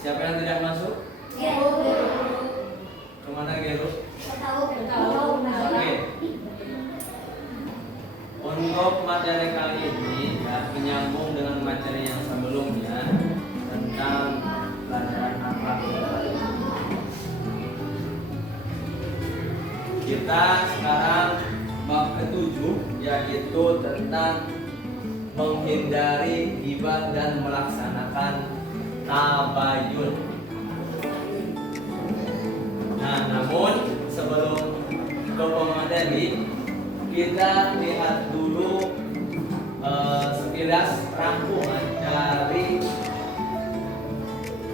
Siapa yang tidak masuk? Kemana Gero? Oke. Untuk materi kali ini ya, menyambung dengan materi yang sebelumnya tentang pelajaran akhlak. Kita sekarang bab ke-7 yaitu tentang menghindari ghibah dan melaksanakan tabayun. Nah, namun sebelum ke pemateri, kita lihat dulu sekilas rangkuman dari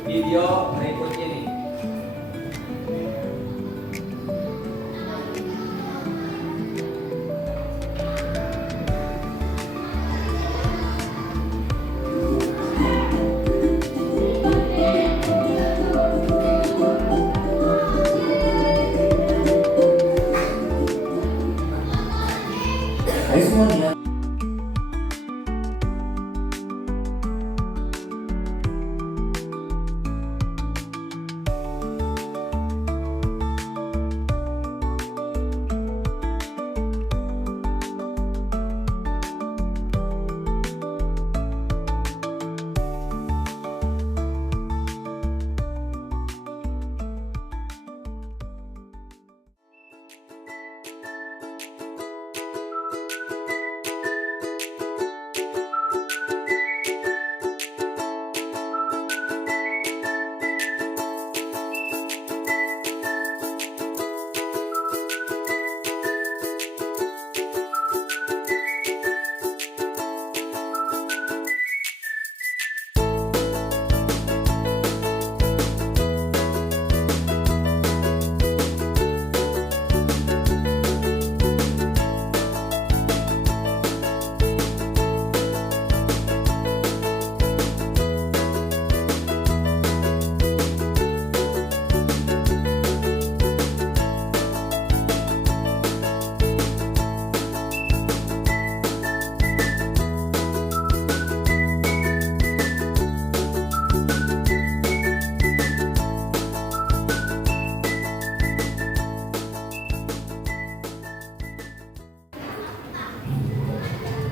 video berikut ini. Hai semuanya.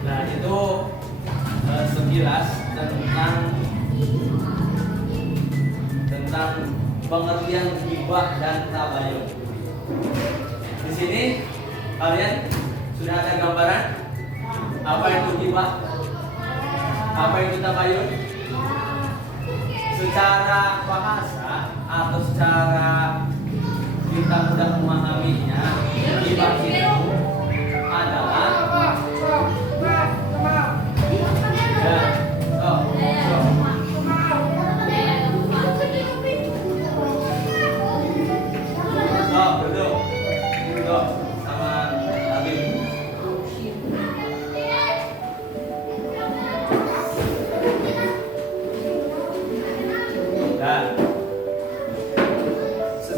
Nah, itu sekilas tentang pengertian ghibah dan tabayun. Di sini kalian sudah ada gambaran apa itu ghibah, apa itu tabayun? Secara bahasa atau secara kita mudah memahaminya, ghibah itu adalah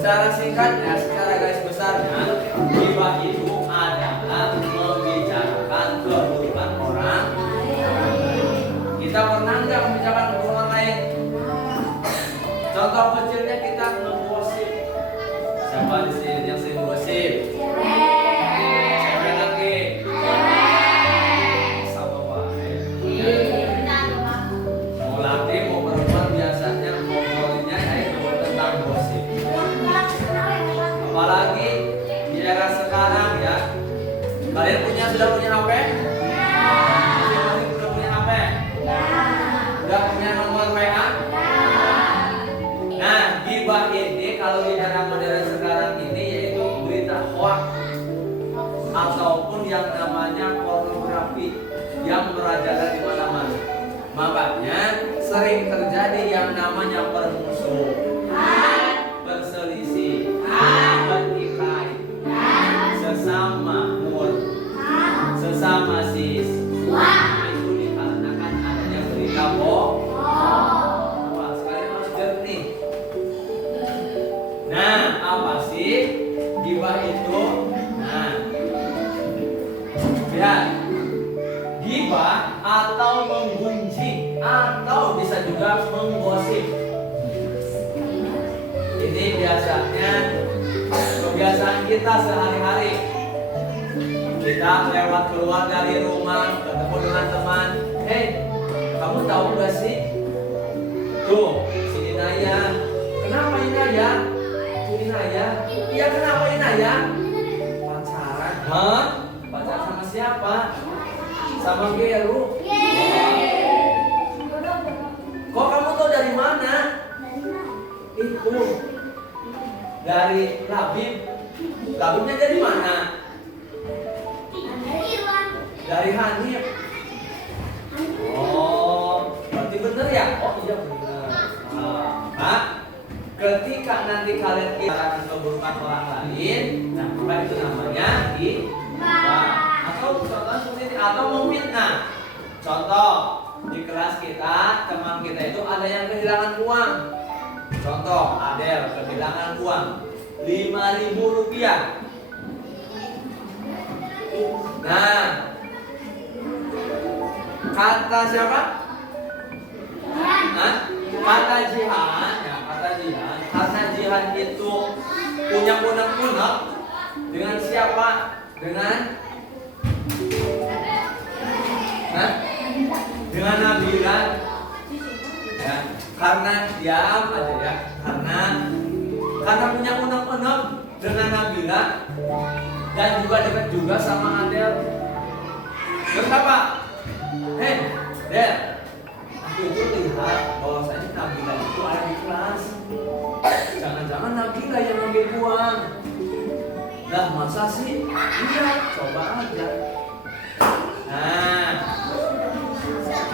secara singkatnya, secara garis besarnya, ghibah itu adalah membicarakan keburukan orang. Kita pernah nggak membicarakan keburukan orang lain? Contoh kecilnya kita ngegosip. Siapa di sini yang sering gosip? Cewek lagi. Sama baik. Mau laki mau perempuan biasanya ngobrolnya yaitu tentang gosip. Apalagi di era sekarang ya. Kalian sudah punya HP? Masing-masing sudah punya HP? Sudah punya nomor WA? Nah, ghibah ini kalau di era modern sekarang ini yaitu berita hoax ataupun yang namanya pornografi yang merajalela di mana-mana. Makanya sering terjadi yang namanya permusuhan, perselisih, bertikai, sesama mur, sesama sis. Itu dikarenakan adanya berita bohong. Wah, sekalian harus jernih. Nah, apa sih ghibah itu? Nah, lihat, ghibah atau menggunjing atau bisa juga menggosip. ini biasanya kebiasaan kita sehari-hari. Kita lewat keluar dari rumah, ketemu dengan teman. Hei, kamu tahu gak sih? Tuh, si Inaya. Kenapa Inaya? Inaya? Iya, kenapa Inaya? Pacaran. Hah? Pacaran sama siapa? Sama Geru. Kok kamu tahu dari mana? Itu dari Labib. Labibnya dari mana? Dari Hanif. Oh, berarti bener ya? Oh iya bener. Nah, ketika nanti kalian akan keburukan orang lain, nah apa itu namanya? Atau contoh seperti ini, atau memfitnah. Contoh, di kelas kita, teman kita itu ada yang kehilangan uang. Contoh, Adel kehilangan uang 5.000 rupiah. Nah, kata siapa? Hah? Kata Jihan, ya kata Jihan. Karena Jihan itu punya unek-unek dengan siapa? Dengan dengan Nabila. Ya, karena diam aja ya. Karena punya unek-unek dengan Nabila dan juga dekat juga sama Adel. Terus apa? Hei, Del, aku itu lihat bahwasanya Nabila itu ada di kelas. Jangan-jangan Nabila yang ngambil uang. Lah masa sih? Iya, coba aja. Nah,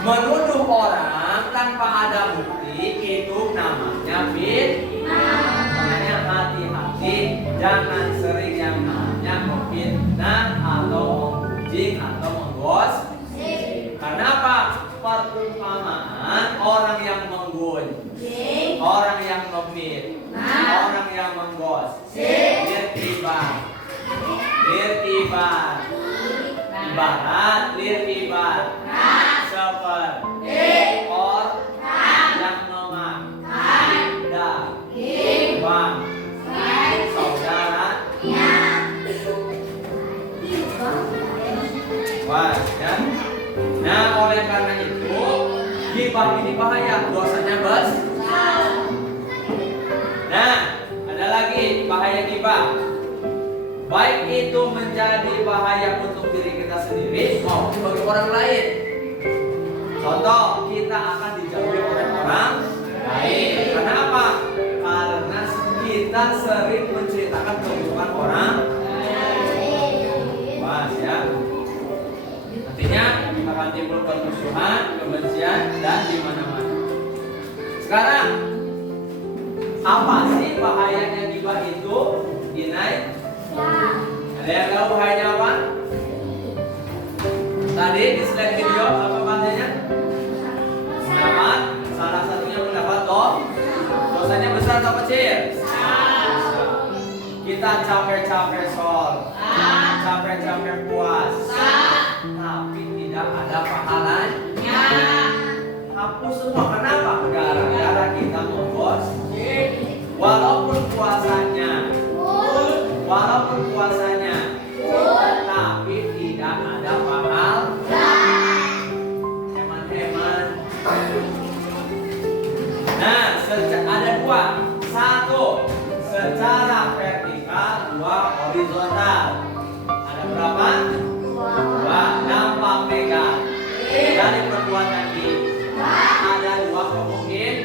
menuduh orang tanpa ada bukti itu namanya fitnah. Makanya hati-hati, jangan sering yang namanya memfitnah atau menggunjing atau menggosip. Karena apa? Perumpamaan orang yang menggunjing, orang yang memfitnah, orang yang menggosip, lirtibar. Ibarat lirtibar seperti orang yang memakai daging saudaranya. Wah, ya. Nah, oleh karena itu, ghibah ini bahaya, dosanya besar. Nah, ada lagi bahaya ghibah. Baik itu menjadi bahaya untuk diri kita sendiri maupun bagi orang lain. Contoh, kita akan dijauhi oleh orang lain. Kenapa? Karena kita sering menceritakan keburukan orang lain. Mas ya. Artinya akan timbul permusuhan, kebencian dan di mana-mana. Sekarang, apa sih bahayanya ghibah itu? Inai? Ada yang tahu bahayanya apa? Tadi di slide video apa bahasanya? Mendapat, salah satunya mendapat dosanya besar atau kecil? Kita capek-capek sholat, capek-capek puasa, tapi tidak ada pahalanya. Hapus semua. Kenapa? Gara-gara kita menggosip. Walaupun puasanya, tapi tidak ada pahala. Hemat-hemat. Nah, ada dua. Satu, secara vertikal, dua horizontal. Ada berapa? Dua. Dampak negatif dari perbuatan kita ada dua kemungkinan.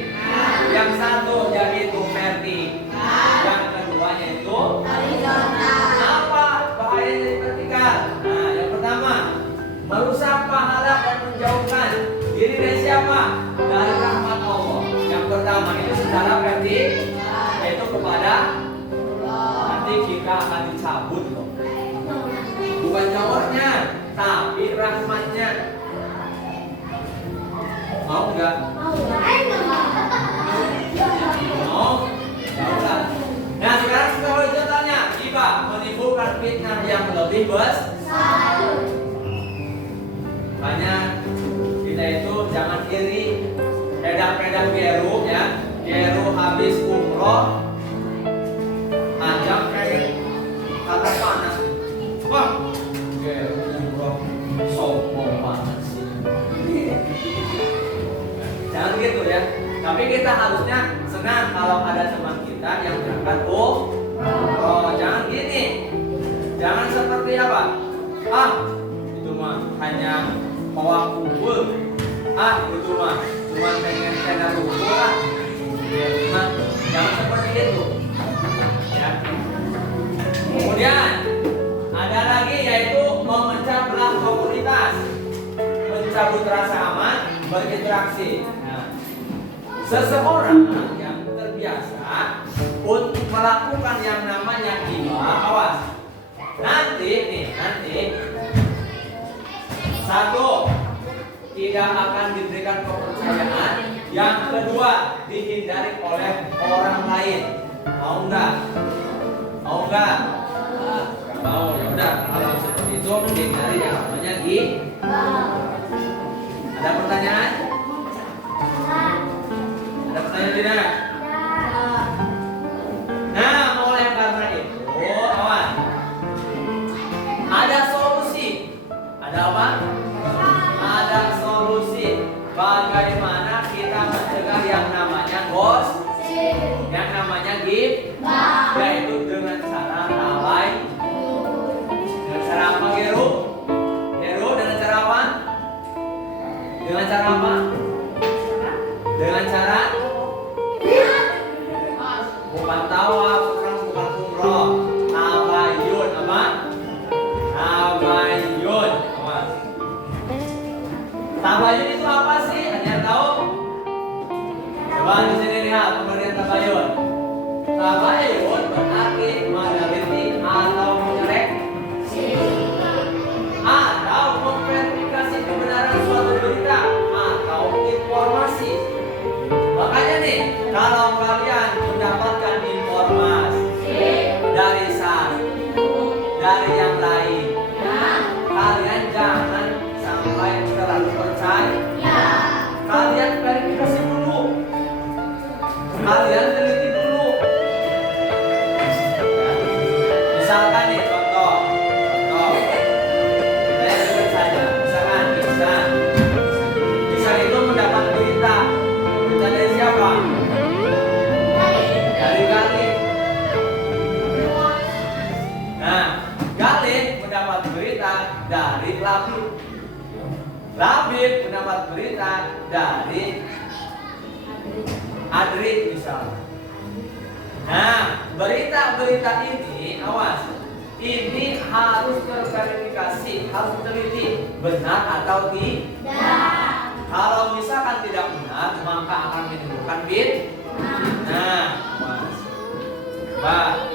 Yang satu yaitu vertikal, yang keduanya itu horizontal. Apa bahayanya dari vertikal? Nah, yang pertama, merusak pahala dan menjauhkan diri dari siapa? Dari rahmat Allah. Yang pertama itu secara vertikal, yaitu kepada nanti kita akan dicabut loh. Bukan jawabnya, tapi rahmatnya. Mau nggak? Mau. Nah, sekarang kita horizontalnya. Ghibah menimbulkan fitnah yang lebih besar. Makanya kita itu jangan iri. Pedak-pedak Geru ya. Geru habis umroh Tapi kita harusnya senang kalau ada teman kita yang berangkat jangan gini. Jangan seperti apa? Itu mah hanya pawang kumpul. Itu mah cuma pengen tenar kumpul jangan seperti itu. Ya. Kemudian ada lagi yaitu memecah belah komunitas, mencabut rasa aman, berinteraksi. Seseorang yang terbiasa untuk melakukan yang namanya ghibah, awas. Nanti satu, tidak akan diberikan kepercayaan. Yang kedua, dihindari oleh orang lain. Mau enggak? Nggak mau. Ya udah, kalau seperti itu dihindari yang namanya ghibah. Ada pertanyaan? Ada pertanyaan tidak? Nah, oleh karena itu, awas. Ada solusi. Ada apa? Ada solusi. Bagaimana kita mencegah yang namanya yang namanya ghibah, yaitu dengan cara dengan cara apa, Geru? Dengan cara apa? Dengan cara apa? Dengan cara bukan tawaf, bukan umroh, tabayun. Apa? Tabayun. Tabayun itu apa sih? Ada yang tahu? Coba di sini lihat pengertian tabayun. Tabayun berarti meneliti atau mengoreksi atau memverifikasi kebenaran suatu berita atau informasi. Makanya nih, kalau kalian mendapatkan informasi dari satu, dari yang lain, kalian jangan sampai terlalu percaya. Kalian verifikasi dulu, kalian teliti dulu. Misalkan nih contoh, saya sebut saja, misalkan bisa itu mendapat berita dari siapa? Dari Galih. Nah, Galih mendapat berita dari Labib. Labib mendapat berita dari Adrit misalnya. Nah, berita-berita ini, awas, ini harus terverifikasi, harus teliti, benar atau tidak. Kalau misalkan tidak benar, maka akan menimbulkan fitnah. Nah,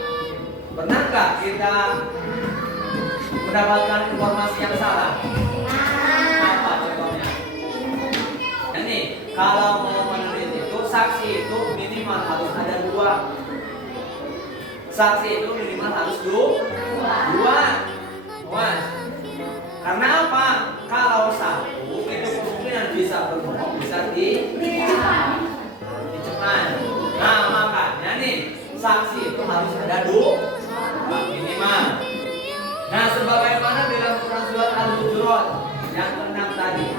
pernah nggak kita mendapatkan informasi yang salah? Apa contohnya? Ini kalau mau meneliti itu, saksi itu minimal harus ada 2. Saksi itu minimal harus 2. Karena apa? Kalau 1 itu kemungkinan bisa berbohong, bisa diceman. Nah, makanya nih saksi itu harus ada 2 minimal. Nah, sebagaimana dalam Quran surat Al-Hujurat yang ke-6 tadi.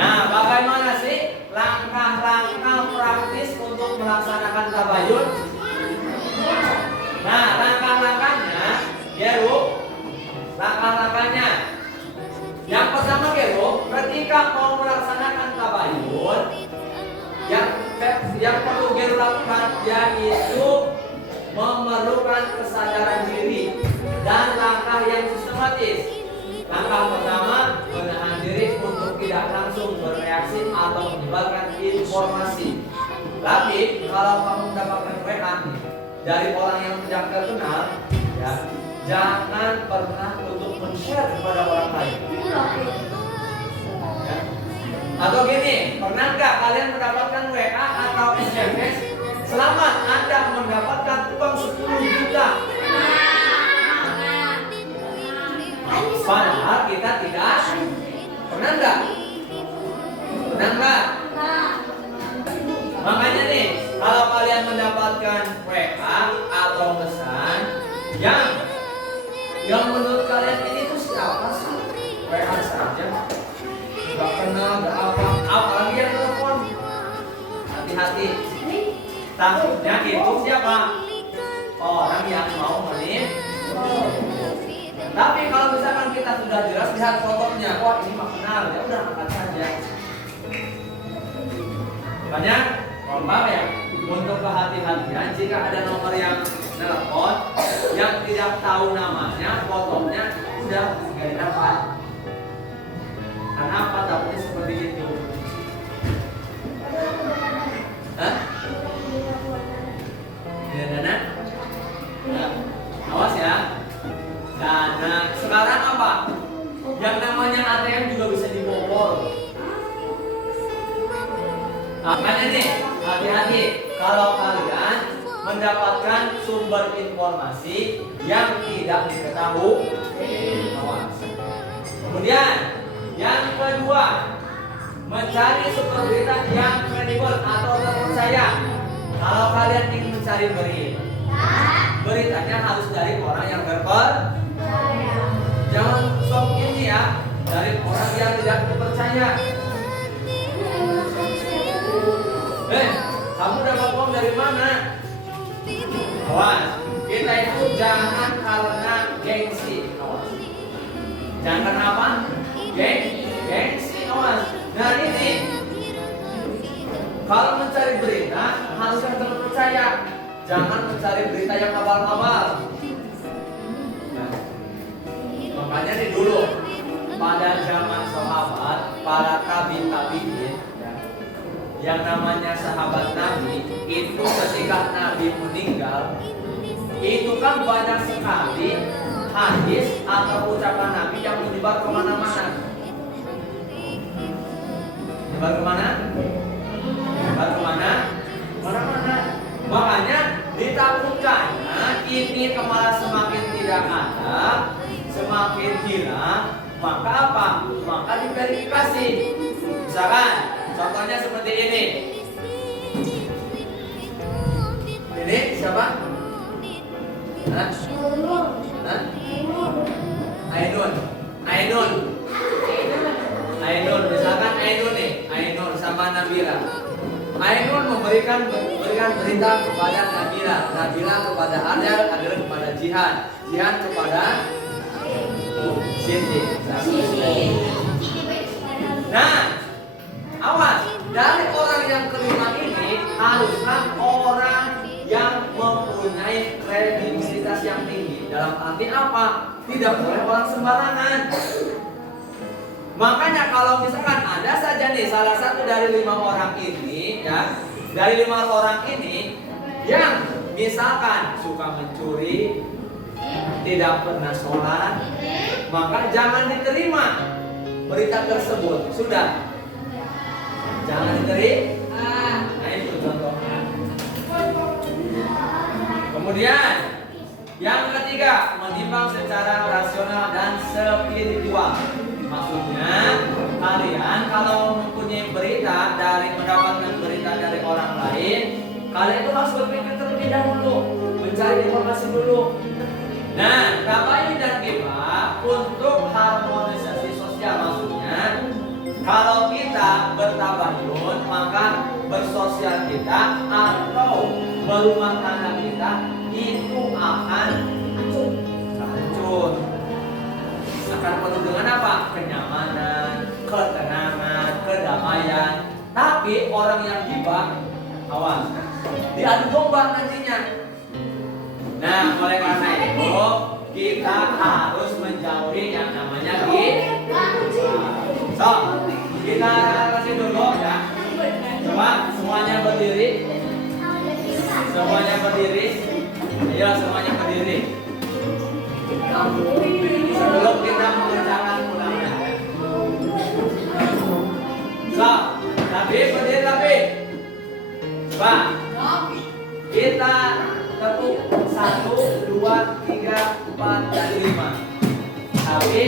Nah, bagaimana sih langkah-langkah praktis untuk melaksanakan tabayun? Nah, langkah-langkahnya, Geru, langkah-langkahnya. Yang pertama, Geru, ketika mau melaksanakan tabayun, yang perlu Geru lakukan yaitu memerlukan kesadaran diri dan langkah yang sistematis. Langkah pertama, menahan diri untuk tidak langsung bereaksi atau menyebarkan informasi. Tapi kalau kamu mendapatkan WA dari orang yang tidak terkenal, ya, jangan pernah untuk men-share kepada orang lain. Ya. Atau gini, pernah nggak kalian mendapatkan WA atau SMS? Selamat, Anda mendapatkan uang 10 juta. Padahal kita tidak. Pernah nggak? Makanya nih, kalau kalian mendapatkan WA atau pesan yang menurut kalian ini tuh siapa sih? WA saja, nggak kenal ada apalagi yang telepon. Hati-hati. Takutnya itu siapa? Orang yang mau menipu. Tapi kalau misalkan kita sudah jelas lihat fotonya, wah ini mah kenal, ya udah angkat saja. Makanya, mohon maaf ya, untuk kehati-hatian jika ada nomor yang telepon yang tidak tahu namanya, fotonya udah nggak didapat. Kenapa takutnya seperti itu? Hah? Dana? Nah, awas ya. Nah, sekarang apa? Yang namanya ATM juga bisa dibobol. Makanya nih, hati-hati kalau kalian mendapatkan sumber informasi yang tidak diketahui. Awas. Kemudian, yang kedua, mencari sumber berita yang kredibel atau terpercaya. Kalau kalian ingin mencari berita, beritanya harus dari orang yang terpercaya. Jangan sok ini ya, dari orang yang tidak terpercaya. Kamu dapat uang dari mana? Awas, kita itu jangan karena gengsi. Awas. Jangan karena apa? Gengsi. Awas. Nah ini, kalau mencari berita harus yang terpercaya. Jangan mencari berita yang abal-abal. Nah, makanya nih dulu pada zaman sahabat, para tabi'in, yang namanya sahabat Nabi itu ketika Nabi meninggal, itu kan banyak sekali hadis atau ucapan Nabi yang menyebar kemana-mana. Menyebar kemana? Menyebar kemana? Mana-mana. Makanya ditakutkan, ini malah semakin tidak ada, semakin hilang. Maka apa? Maka diverifikasi. Misalkan, contohnya seperti ini. Ini siapa? Ainun. Misalkan Ainun nih, Ainun sama Nabila. Ainun memberikan berita kepada Nabila kepada Adel kepada Jihan kepada Siti. Nah, awas, dari orang yang kelima ini haruslah orang yang mempunyai kredibilitas yang tinggi. Dalam arti apa? Tidak boleh orang sembarangan. Makanya kalau misalkan ada saja nih salah satu dari 5 orang ini, ya, dari 5 orang ini yang misalkan suka mencuri, tidak pernah sholat, maka jangan diterima berita tersebut. Sudah, jangan diterima. Nah itu contohnya. Kemudian yang ketiga, menimbang secara rasional dan spiritual. Maksudnya kalian kalau mempunyai mendapatkan berita dari orang lain, kalian itu harus berpikir terlebih dahulu, mencari informasi dulu. Nah, tabayun dan ghibah untuk harmonisasi sosial. Maksudnya kalau kita bertabayun, maka bersosial kita atau berumah tangga kita itu akan hancur. Akan penuh dengan apa? Kenyamanan, ketenangan, kedamaian. Tapi orang yang ghibah, awas, diadu domba nantinya. Nah, oleh karena itu kita harus menjauhi yang namanya ghibah. So, kita kasih dulu ya. Coba semuanya berdiri. Semuanya berdiri. Ayo semuanya berdiri. Sebelum kita mengerjakan ulangan. So, tapi berdiri tapi. Coba. Kita tepuk 1, 2, 3, 4, dan 5. Tapi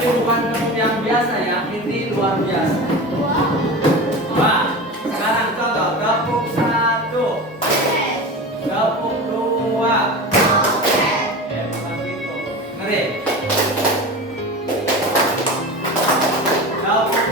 bukan tepuk yang biasa ya, ini luar biasa. Coba. Sekarang contoh tepuk 1, tepuk 2. Ngeri. Tepuk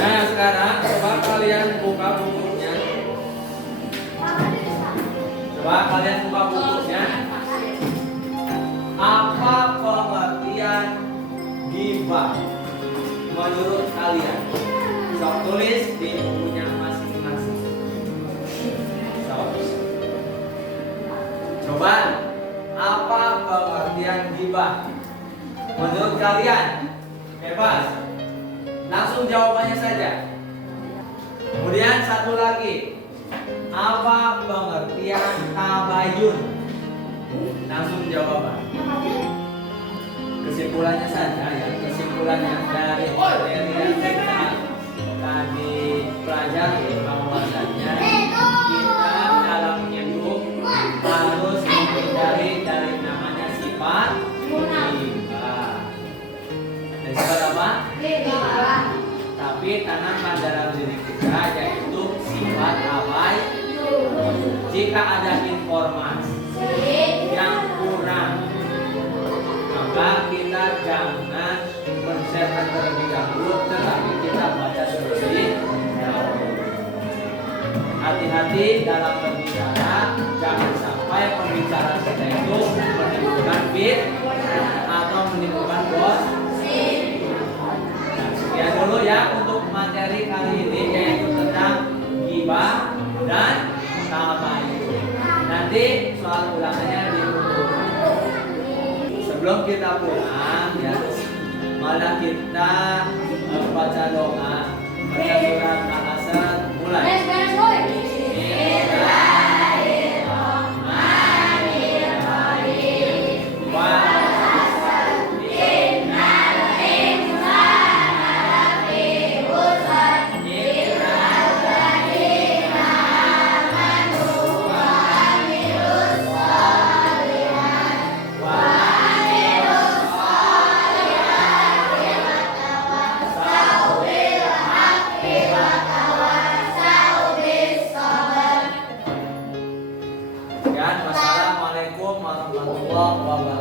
Nah, sekarang coba kalian buka bukunya. Coba kalian buka bukunya. Apa pengertian ghibah menurut kalian? Sok tulis di bukunya masing-masing. Coba apa pengertian ghibah menurut kalian? Bebas. Langsung jawabannya saja. Kemudian satu lagi. Apa pengertian tabayun? Langsung jawaban. Kesimpulannya saja ya. Kesimpulannya dari materi yang kita tadi pelajari bahwasanya kita dalam hidup harus menghindari dari namanya sifat ghibah. Dan sifat apa? Tapi tanamkan dalam diri kita yaitu sifat abai. Jika ada informasi yang kurang, maka kita jangan men-share terlebih dahulu, tetapi kita baca terlebih dahulu. Hati-hati dalam berbicara, jangan sampai pembicaraan kita itu menimbulkan atau menimbulkan gosip. Ya dulu ya untuk materi kali ini yaitu tentang ghibah dan tabayun. Nanti soal ulangannya di buku. Sebelum kita pulang ya, malah kita baca doa, baca surat Al-Asr, mulai. Wassalamualaikum warahmatullahi wabarakatuh.